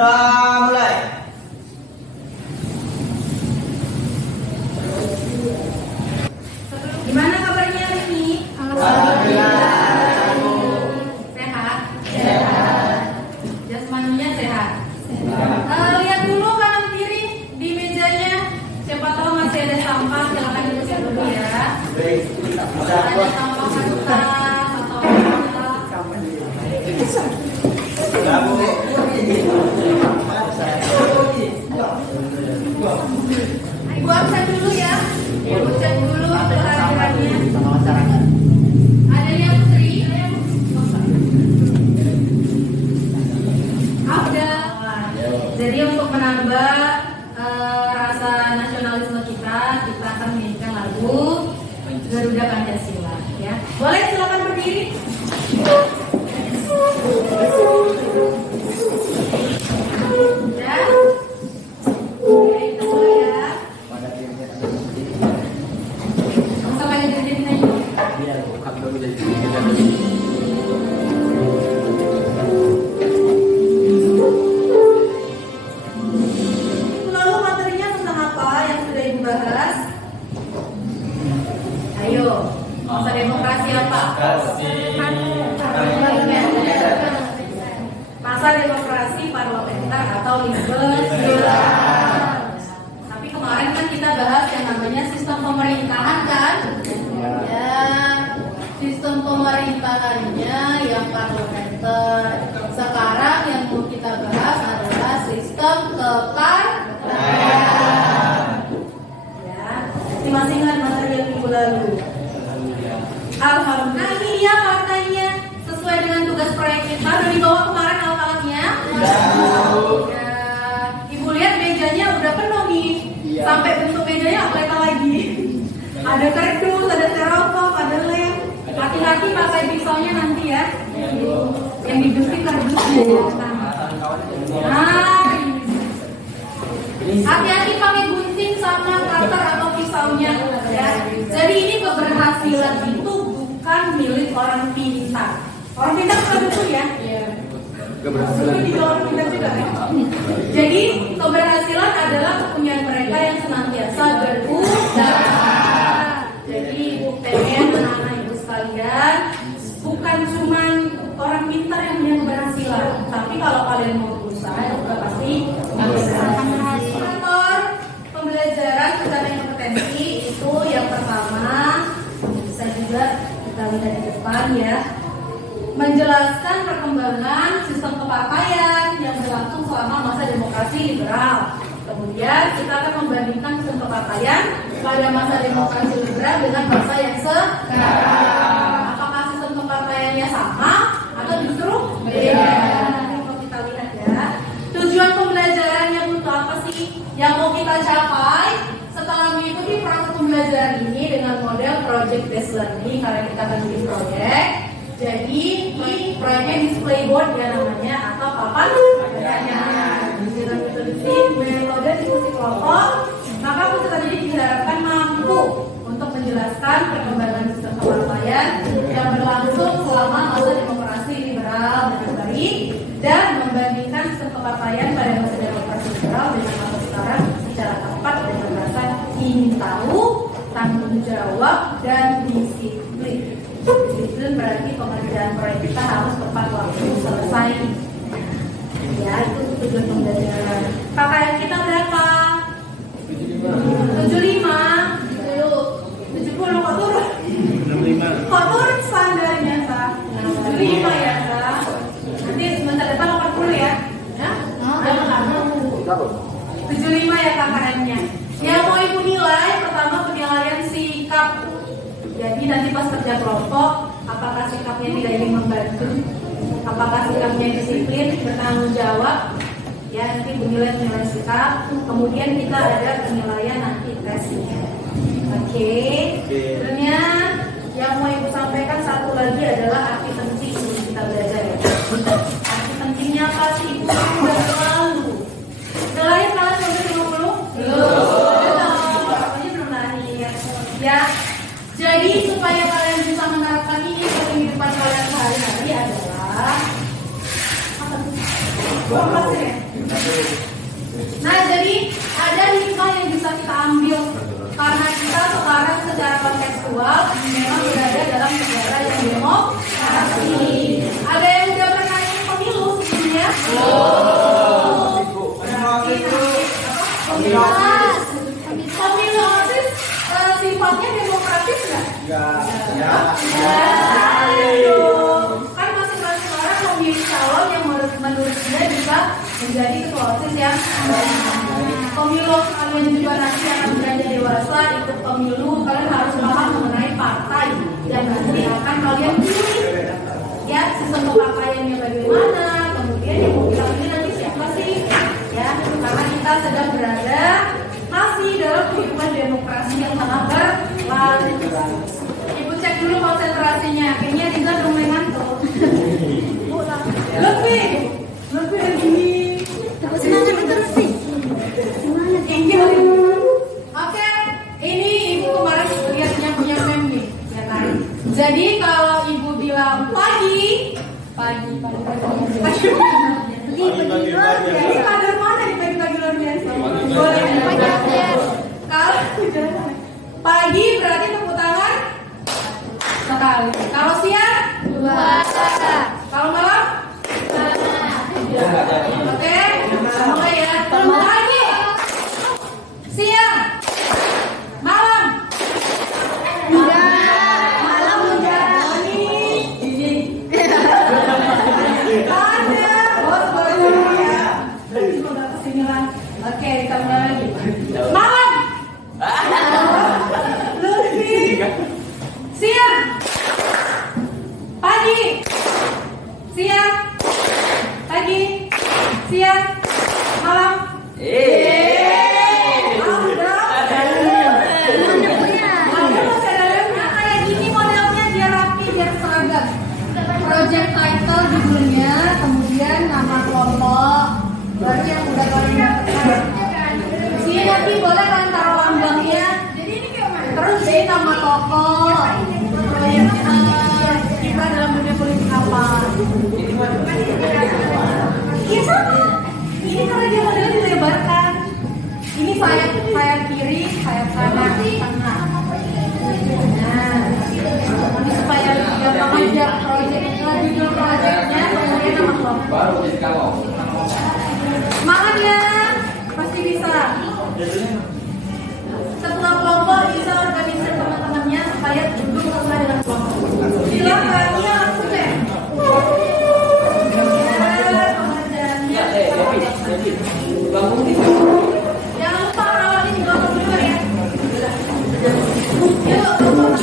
Udah mulai. Gimana kabarnya hari ini? Alhamdulillah. Sehat? Sehat. Jasmaninya sehat? Lihat dulu kanan kiri di mejanya. Siapa tahu masih ada sampah, silakan dibersih dulu ya. Baik. Ada sampah kertas atau apa? Kamu. Ibu absen dulu ya. Ibu cek dulu kehadirannya. Ada yang Putri? Ada. Jadi untuk menambah rasa nasionalisme kita akan menyanyikan lagu Garuda Pancasila. Ya, boleh silakan berdiri. Ya. Oke, kita mulai ya. Sama yang jadi nyanyi. Lalu materinya tentang apa yang sudah Ibu bahas? Ayo, masa demokrasi apa? Masa demokrasi parlementer atau liberal. Tapi kemarin kan kita bahas yang namanya sistem pemerintahan kan? Ya, sistem pemerintahannya yang parlementer. Sekarang yang mau kita bahas adalah sistem kepartaian. Ya, masih ingat materi yang minggu lalu? Alhamdulillah, ini ya partainya sesuai dengan tugas proyek kita. Udah dibawa kemarin alat-alatnya? Ya, Ibu lihat mejanya udah penuh nih. Sampai bentuk mejanya apa lagi? Ada kardus, ada styrofoam, ada lem. Hati-hati pakai pisaunya nanti ya. Yang digunting kardusnya ya. Nah, hati-hati pakai gunting sama cutter atau pisaunya ya. Jadi ini keberhasilan itu bukan milik orang pintar. Orang pintar bukan betul ya? Keberhasilan itu orang pintar juga kan? Jadi keberhasilan adalah kepunyaan mereka yang senantiasa berusaha. Jadi Ibu pengen anak-anak Ibu sekalian bukan cuma orang pintar yang punya keberhasilan, tapi kalau kalian mau berusaha juga pasti bisa. Faktor pembelajaran kegiatan kompetensi itu yang pertama bisa juga kita lihat di depan ya, menjelaskan perkembangan sistem kepartaian yang berlangsung selama masa demokrasi liberal. Kemudian kita akan membandingkan sistem kepartaian pada masa demokrasi liberal dengan masa yang sekarang. Apakah sistem kepartaiannya sama atau justru beda? Nanti mau kita lihat ya. Tujuan pembelajarannya untuk apa sih? Yang mau kita capai setelah mengikuti proses pembelajaran ini dengan model project based learning, karena kita akan bikin proyek. Jadi ini proyeknya display board ya namanya, atau papan pertanyaan. Dengan metode metode diskusi kelompok, maka peserta didik diharapkan mampu untuk menjelaskan perkembangan sistem kepartaian yang berlangsung selama masa demokrasi liberal dengan baik dan membandingkan sistem kepartaian pada masa demokrasi liberal dengan masa sekarang secara tepat dengan rasa ingin tahu, tanggung jawab, dan disiplin. Disiplin berarti pengerjaan proyek kita harus tepat waktu selesai. Ya, itu tujuan pembelajaran. KKN kita berapa? 75. 70 kok turun? 65. Kok turun standarnya, Kak? 75 ya, Kak? Nanti sebentar depan 80 ya? Ya? 75 ya KKN-nya. Yang mau Ibu nilai, pertama penilaian sikap. Jadi nanti pas kerja kelompok, apakah sikapnya tidak ingin membantu? Apakah sikapnya disiplin, bertanggung jawab? Ya, nanti penilaian sikap. Kemudian kita ada penilaian nanti tesnya. Oke. Sebenarnya yang mau Ibu sampaikan satu lagi adalah arti penting untuk kita belajar ya. Arti pentingnya apa sih Ibu? Sudah selalu. Udah lahir kalian 50? Belum. Pokoknya belum lahir. Ya. Jadi supaya kalian bisa menerapkan ini ke kehidupan kalian sehari-hari adalah apa sih? Pasir ya? Kan masing-masing orang memilih calon yang menurut dia bisa menjadi ketua OSIS yang pemilu kalian juga nanti akan beranjak dewasa ikut pemilu, kalian harus paham mengenai partai yang nanti akan kalian pilih. Ya, sistem kepartaiannya bagaimana, kemudian yang mau kita pilih nanti siapa sih? Ya, karena kita sedang berada masih dalam kehidupan demokrasi yang sangat berlangsung. Ibu cek dulu konsentrasinya, kayaknya Riza belum ngantuk. Lebih lagi. Semangat terus sih. Semangat. Oke, ini ibu kemarin lihatnya punya meme nih, ya kan? Jadi kalau ibu bilang pagi. Ini kader mana nih pagi-pagi luar biasa? Boleh kalau pagi berarti tepuk tangan sekali. Kalau siang? 2. Kalau malam? Oke, mulai ya. Pagi, siang, malam. Malam enggak. Ini. Ada. Bos boleh ya. Udah kesini lah. Oke, kita mulai lagi. Malam. Lebih. Siang. Pagi. Siang. Pagi. Siang. Malam. Project title judulnya, kemudian nama kelompok, baru yang udah kalian dapatkan. Sini nanti boleh kalian taruh lambangnya. Terus deh nama tokoh, proyeknya kita dalam dunia politik apa. Iya sama. Ini karena dia modelnya dilebarkan. Ini sayap kiri, sayap kanan, tengah. Nah, ini supaya gampang aja judul proyeknya, kemudian nama kelompok. Baru jadi kalau. Semangat ya, pasti bisa. Setelah kelompok bisa organisasi teman-temannya supaya duduk sesuai dengan kelompok. Silakan, iya langsung deh. Jangan lupa rawatnya juga dulu ya. Yuk, kelompok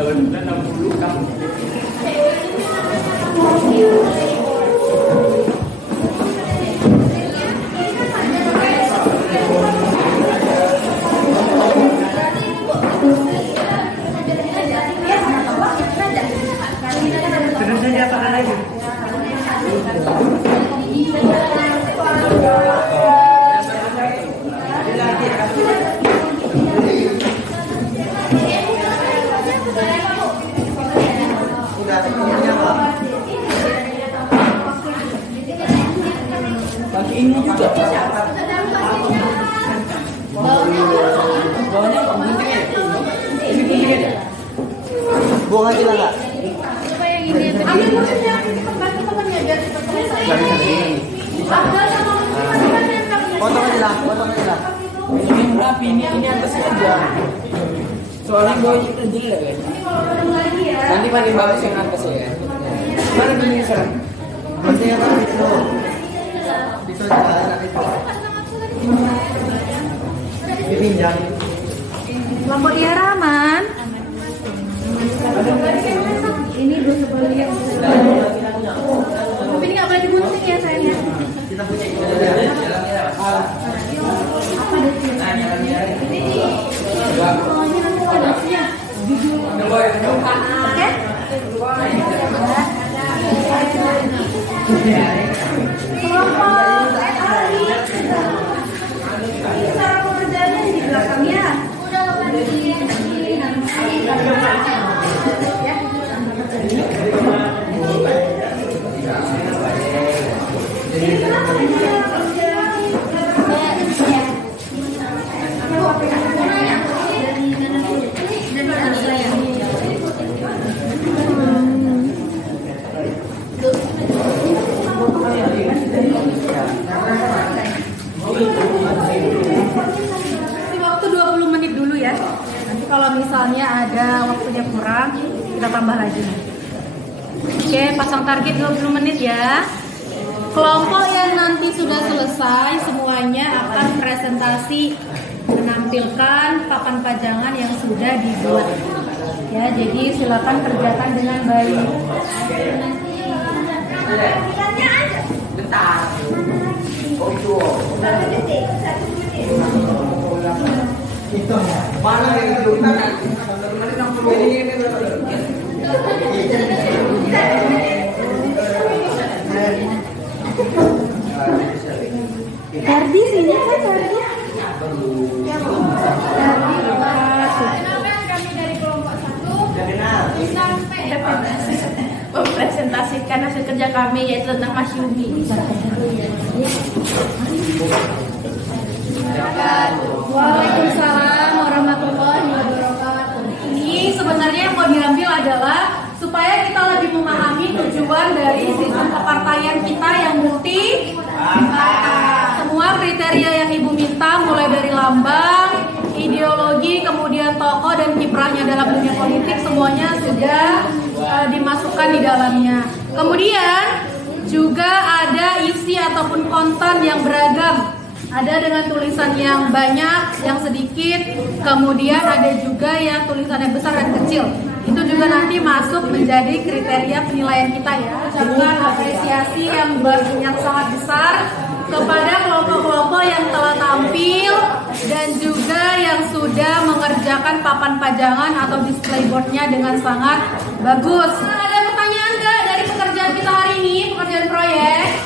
60 kamu. Terus saja apa lagi? Pakai ini juga. Bawahnya kok gunting ya? Ini gunting aja. Buang aja lah kak. Ambil kursinya, kita bantu temannya biar cepat selesai. Abdul sama Potong aja lah, potong aja lah. Ini rapi, ini atasnya aja. Soalnya bawahnya kita jelek ya. Nanti paling bagus yang atas ya. Mana gini sekarang? Nanti yang itu. Itu aja itu. Dipinjam. Kelompok dia Rahman. Ini dua sebelum yang tapi ini nggak boleh digunting ya sayangnya. Kita punya. Apa deh? Kelompok Ali. Cara pengerjaannya di belakang ya. Udah waktu 20 menit dulu ya. Nanti kalau misalnya ada waktunya kurang, kita tambah lagi. Oke, pasang target 20 menit ya. Kelompok yang nanti sudah selesai semuanya akan presentasi menampilkan papan pajangan yang sudah dibuat. Ya, jadi silakan kerjakan dengan baik. Bentar. Oh, itu. Mana yang itu? Ferdi sini kan Ferdi. Kami dari kelompok 1 sampai mempresentasikan hasil kerja kami yaitu tentang masyumi. Waalaikumsalam warahmatullahi wabarakatuh. Ini sebenarnya yang mau diambil adalah supaya kita lebih memahami tujuan dari sistem kepartaian kita yang multi semua kriteria yang Ibu minta mulai dari lambang, ideologi, kemudian tokoh dan kiprahnya dalam dunia politik semuanya sudah dimasukkan di dalamnya. Kemudian juga ada isi ataupun konten yang beragam. Ada dengan tulisan yang banyak, yang sedikit, kemudian ada juga yang tulisannya besar dan kecil. Itu juga nanti masuk menjadi kriteria penilaian kita ya. Ucapkan apresiasi yang sangat besar kepada kelompok-kelompok yang telah tampil dan juga yang sudah mengerjakan papan pajangan atau display boardnya dengan sangat bagus. Ada pertanyaan nggak dari pekerjaan kita hari ini, pekerjaan proyek?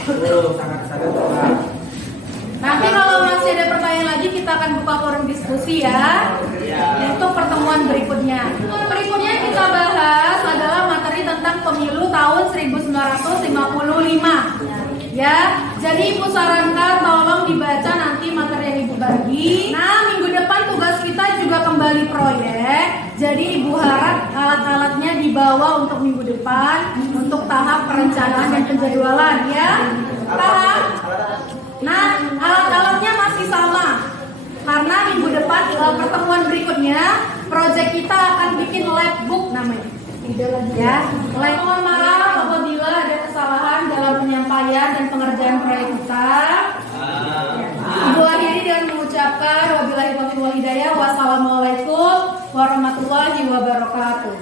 Nanti kalau masih ada pertanyaan lagi kita akan buka forum diskusi ya untuk pertemuan berikutnya. Berikutnya kita bahas adalah materi tentang pemilu tahun 1955. Ya, jadi Ibu sarankan tolong dibaca nanti materi yang Ibu bagi. Nah, minggu depan tugas kita juga kembali proyek. Jadi Ibu harap alat-alatnya dibawa untuk minggu depan untuk tahap perencanaan dan penjadwalan ya. Paham? Nah, alat-alatnya masih sama. Karena minggu depan pertemuan berikutnya proyek kita akan bikin lab book namanya. Ya, mohon maaf apabila ada kesalahan dalam penyampaian dan pengerjaan proyek kita. Ibu akhiri dengan mengucapkan wabillahi taufiq wal hidayah. Wassalamualaikum warahmatullahi wabarakatuh.